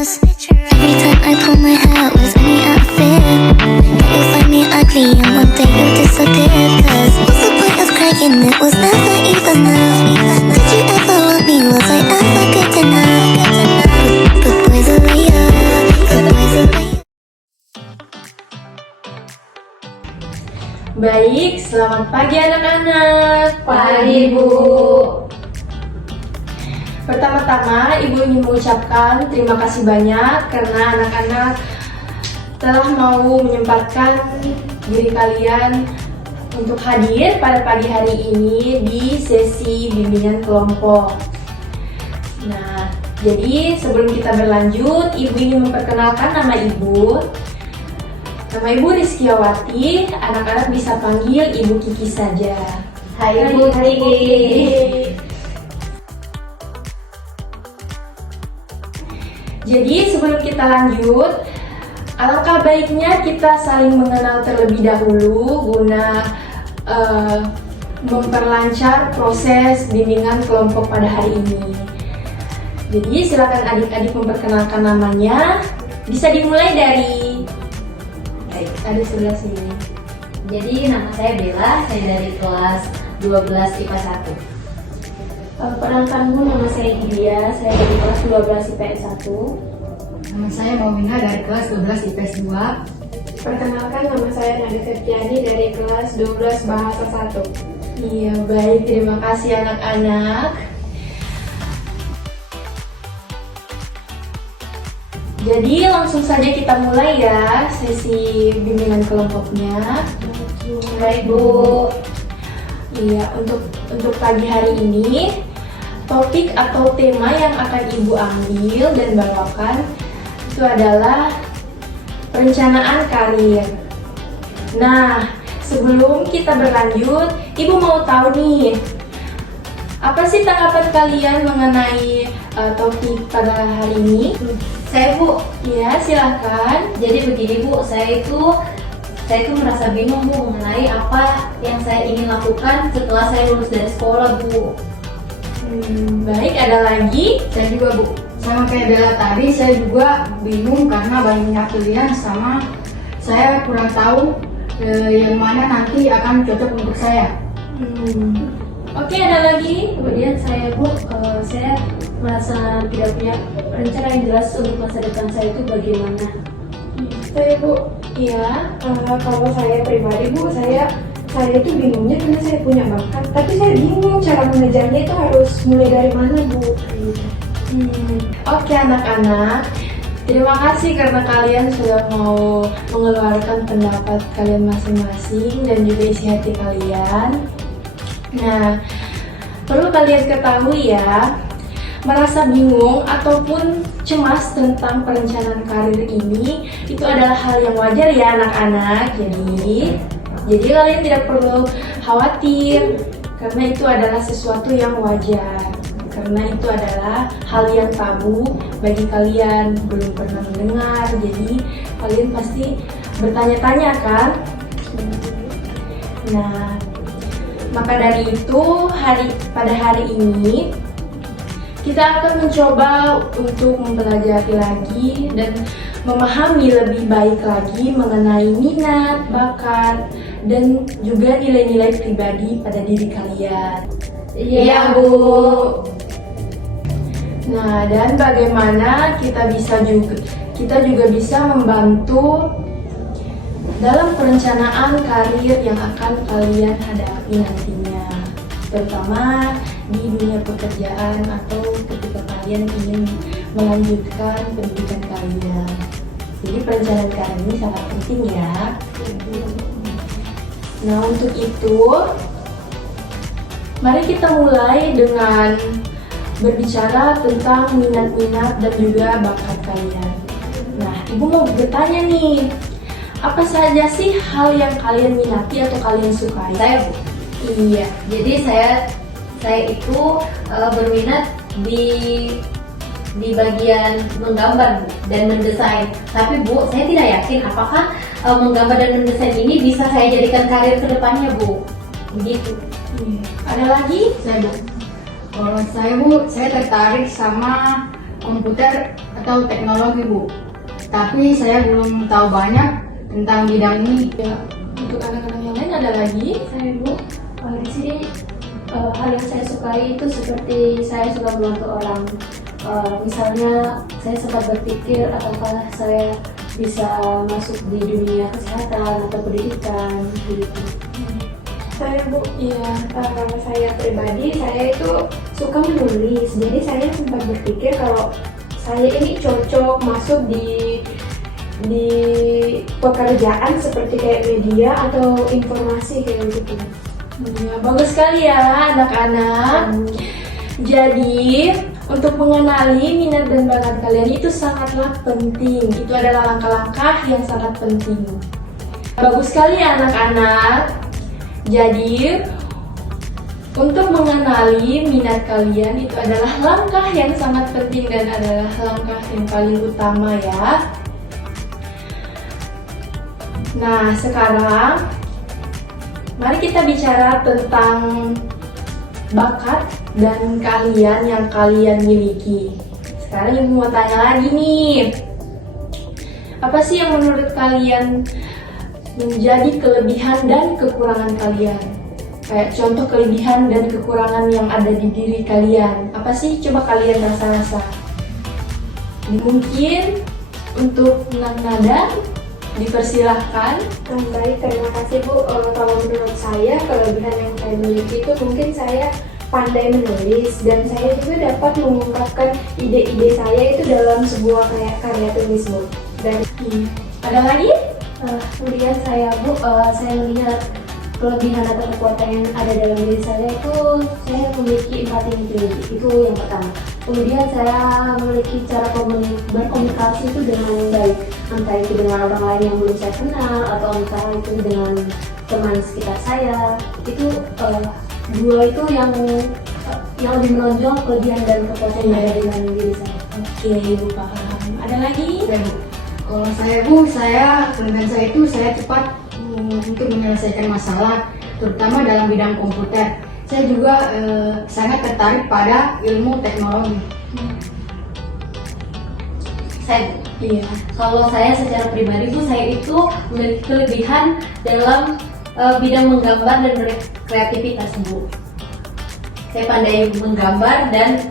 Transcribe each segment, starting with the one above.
ass. Every time I pull my hair was any outfit. But you find me ugly and one day you disappear. Cause what's the point of crying? It was never even enough. Did you ever want me? Was I ever good enough? Good boys are layer. Good boys are layer. Baik, selamat pagi anak-anak. Pagi, Bu. Pertama-tama, Ibu ingin mengucapkan terima kasih banyak karena anak-anak telah mau menyempatkan diri kalian untuk hadir pada pagi hari ini di sesi bimbingan kelompok. Nah, jadi sebelum kita berlanjut, Ibu ingin memperkenalkan nama Ibu. Nama Ibu Rizkyawati, anak-anak bisa panggil Ibu Kiki saja. Hai Bu Kiki. Jadi sebelum kita lanjut, alangkah baiknya kita saling mengenal terlebih dahulu guna memperlancar proses bimbingan kelompok pada hari ini. Jadi silakan adik-adik memperkenalkan namanya. Bisa dimulai dari ada sebelah sini. Jadi nama saya Bella, saya dari kelas 12 IPA 1. Perkenalkanmu, nama saya Dia, saya dari kelas 12 IPS 1. Nama saya Maumina dari kelas 12 IPS 2. Perkenalkan, nama saya Nadia Septiani dari kelas 12 Bahasa 1. Iya, baik, terima kasih anak-anak. Jadi langsung saja kita mulai ya sesi bimbingan kelompoknya. Baik Bu. Iya, untuk pagi hari ini topik atau tema yang akan Ibu ambil dan bawakan itu adalah perencanaan karir. Nah, sebelum kita berlanjut, Ibu mau tahu nih, apa sih tanggapan kalian mengenai topik pada hari ini? Saya Bu. Iya, silakan. Jadi begini Bu, saya itu merasa bingung Bu mengenai apa yang saya ingin lakukan setelah saya lulus dari sekolah Bu. Baik, ada lagi? Saya juga Bu, sama kayak Bella tadi, saya juga bingung karena banyak pilihan sama saya kurang tahu yang mana nanti akan cocok untuk saya. Oke, ada lagi? Kemudian saya Bu, saya merasa tidak punya rencana yang jelas untuk masa depan saya itu bagaimana. Saya Bu, Iya. kalau saya pribadi Bu, saya itu bingungnya karena saya punya bakat, tapi saya bingung cara mengejarnya itu harus mulai dari mana Bu. Oke anak-anak, terima kasih karena kalian sudah mau mengeluarkan pendapat kalian masing-masing dan juga isi hati kalian. Nah, perlu kalian ketahui ya, merasa bingung ataupun cemas tentang perencanaan karir ini itu adalah hal yang wajar ya anak-anak. Jadi kalian tidak perlu khawatir karena itu adalah sesuatu yang wajar. Karena itu adalah hal yang tabu bagi kalian, belum pernah mendengar. Jadi kalian pasti bertanya-tanya kan? Nah, maka dari itu pada hari ini kita akan mencoba untuk mempelajari lagi dan memahami lebih baik lagi mengenai minat, bakat, dan juga nilai-nilai pribadi pada diri kalian. Iya Bu. Nah, dan bagaimana kita juga bisa membantu dalam perencanaan karir yang akan kalian hadapi nantinya, terutama di dunia pekerjaan atau ketika kalian ingin melanjutkan pendidikan kalian. Jadi perencanaan karir ini sangat penting ya. Nah, untuk itu mari kita mulai dengan berbicara tentang minat-minat dan juga bakat kalian. Nah, Ibu mau bertanya nih, apa saja sih hal yang kalian minati atau kalian sukai? Saya Bu. Iya. Jadi saya itu berminat di bagian menggambar dan mendesain. Tapi Bu, saya tidak yakin apakah menggambar dan mendesain ini bisa saya jadikan karir kedepannya Bu. Begitu. Ada lagi? Saya Bu, kalau saya Bu, saya tertarik sama komputer atau teknologi, Bu. Tapi saya belum tahu banyak tentang bidang ini. Ya, untuk anak-anak yang lain ada lagi? Saya Bu, di sini hal yang saya sukai itu seperti saya suka membantu orang. Misalnya saya sempat berpikir apakah saya bisa masuk di dunia kesehatan atau pendidikan gitu. Saya Bu, saya pribadi saya itu suka menulis. Jadi saya sempat berpikir kalau saya ini cocok masuk di pekerjaan seperti kayak media atau informasi kayak gitu. Ya, bagus sekali ya anak-anak. Jadi untuk mengenali minat dan bakat kalian itu sangatlah penting. Itu adalah langkah-langkah yang sangat penting. Bagus sekali ya anak-anak. Jadi untuk mengenali minat kalian itu adalah langkah yang sangat penting dan adalah langkah yang paling utama ya. Nah, sekarang mari kita bicara tentang bakat dan keahlian yang kalian miliki. Sekarang Ibu mau tanya lagi nih. Apa sih yang menurut kalian menjadi kelebihan dan kekurangan kalian? Kayak contoh kelebihan dan kekurangan yang ada di diri kalian. Apa sih? Coba kalian rasa-rasa. Mungkin untuk Nada dipersilahkan. Baik, terima kasih Bu. Kalau menurut saya kelebihan yang saya miliki itu mungkin saya pandai menulis dan saya juga dapat mengungkapkan ide-ide saya itu dalam sebuah kayak karya tulis Bu. Dan Ada lagi? Kemudian saya Bu, saya melihat kelebihan atau kekuatan yang ada dalam diri saya itu saya memiliki empati yang tinggi, itu yang pertama. Kemudian saya memiliki cara berkomunikasi itu dengan baik, entah itu dengan orang lain yang belum saya kenal atau entah itu dengan teman sekitar saya. Itu dua itu yang lebih menonjol kelebihan dan kekuatan yang ada dalam diri saya. Oke, Ibu paham. Ada lagi? Kalau saya, Bu, kelebihan saya itu saya cepat untuk menyelesaikan masalah, terutama dalam bidang komputer. Saya juga sangat tertarik pada ilmu teknologi. Kalau saya secara pribadi Bu, saya itu memiliki kelebihan dalam bidang menggambar dan kreativitas Bu. Saya pandai menggambar dan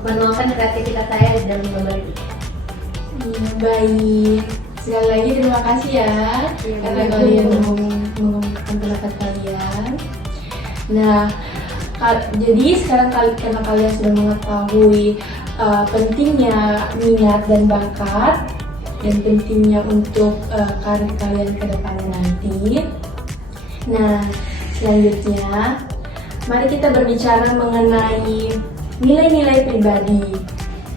menuangkan kreativitas saya dalam gambar itu. Baik. Sekali lagi terima kasih ya karena kalian mengungkapkan pendapat kalian. Nah, jadi sekarang karena kalian sudah mengetahui pentingnya minat dan bakat dan pentingnya untuk karir kalian ke depannya nanti. Nah, selanjutnya mari kita berbicara mengenai nilai-nilai pribadi.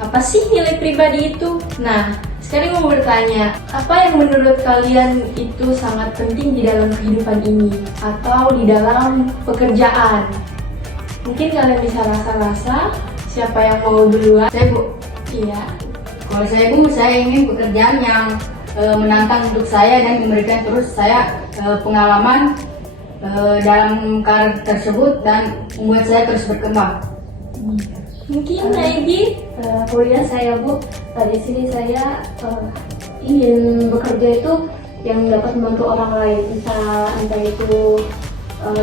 Apa sih nilai pribadi itu? Nah, sekarang mau bertanya, apa yang menurut kalian itu sangat penting di dalam kehidupan ini atau di dalam pekerjaan? Mungkin kalian bisa rasa-rasa. Siapa yang mau duluan? Saya, Bu. Iya. Kalau saya, Bu, saya ingin pekerjaan yang menantang untuk saya dan memberikan terus saya pengalaman dalam karir tersebut dan membuat saya terus berkembang. Mungkin Naibi? Kemudian saya Bu, di sini saya ingin bekerja itu yang dapat membantu orang lain, entah itu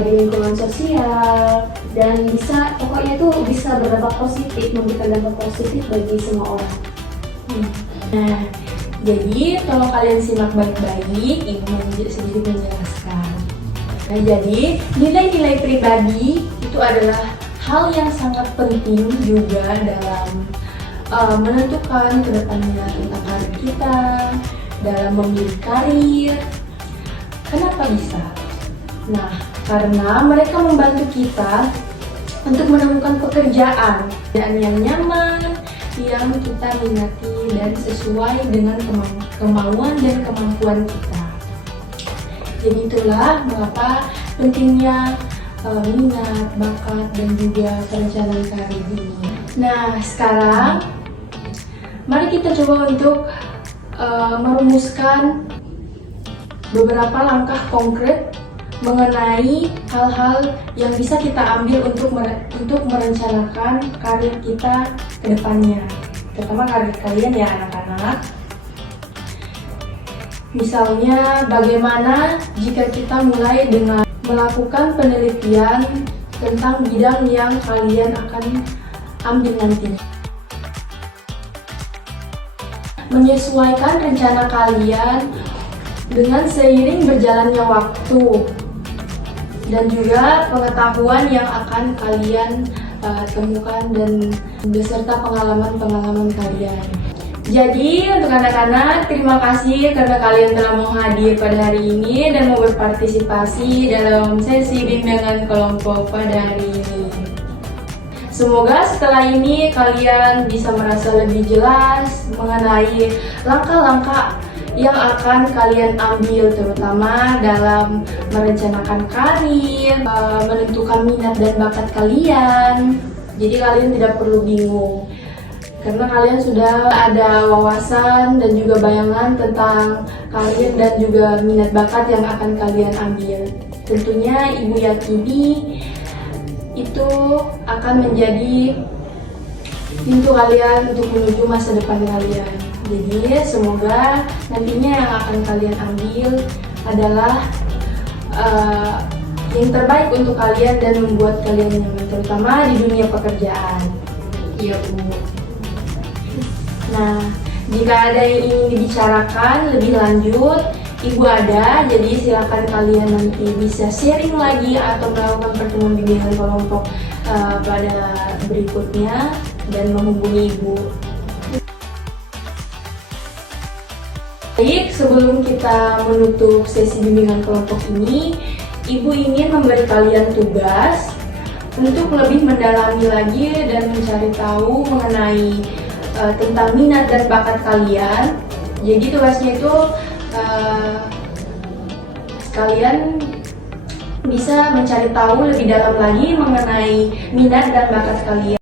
di lingkungan sosial dan pokoknya itu bisa berdampak positif, memberikan dampak positif bagi semua orang. Nah, jadi kalau kalian simak baik-baik, Ibu mau sedikit menjelaskan. Nah, jadi nilai-nilai pribadi itu adalah hal yang sangat penting juga dalam menentukan kedepannya tentang karir kita, dalam memilih karir. Kenapa bisa? Nah, karena mereka membantu kita untuk menemukan pekerjaan yang nyaman, yang kita minati dan sesuai dengan kemauan dan kemampuan kita. Jadi itulah mengapa pentingnya minat, bakat, dan juga perencanaan karir ini. Nah, sekarang mari kita coba untuk merumuskan beberapa langkah konkret mengenai hal-hal yang bisa kita ambil untuk merencanakan karir kita ke depannya. terutama target kalian ya anak-anak. Misalnya bagaimana jika kita mulai dengan melakukan penelitian tentang bidang yang kalian akan ambil nanti. Menyesuaikan rencana kalian dengan seiring berjalannya waktu dan juga pengetahuan yang akan kalian temukan dan beserta pengalaman-pengalaman kalian. Jadi untuk anak-anak, terima kasih karena kalian telah mau hadir pada hari ini dan mau berpartisipasi dalam sesi bimbingan kelompok pada hari ini. Semoga setelah ini kalian bisa merasa lebih jelas mengenai langkah-langkah yang akan kalian ambil, terutama dalam merencanakan karir, menentukan minat dan bakat kalian. Jadi kalian tidak perlu bingung, karena kalian sudah ada wawasan dan juga bayangan tentang karir dan juga minat bakat yang akan kalian ambil. Tentunya Ibu yakini itu akan menjadi pintu kalian untuk menuju masa depan kalian. Jadi semoga nantinya yang akan kalian ambil adalah yang terbaik untuk kalian dan membuat kalian nyaman, terutama di dunia pekerjaan. Iya Bu. Nah, jika ada yang ingin dibicarakan lebih lanjut, Ibu ada, jadi silakan kalian nanti bisa sharing lagi atau melakukan pertemuan bimbingan kelompok pada berikutnya dan menghubungi Ibu. Baik, sebelum kita menutup sesi bimbingan kelompok ini, Ibu ingin memberi kalian tugas untuk lebih mendalami lagi dan mencari tahu mengenai tentang minat dan bakat kalian. Jadi tugasnya itu kalian bisa mencari tahu lebih dalam lagi mengenai minat dan bakat kalian.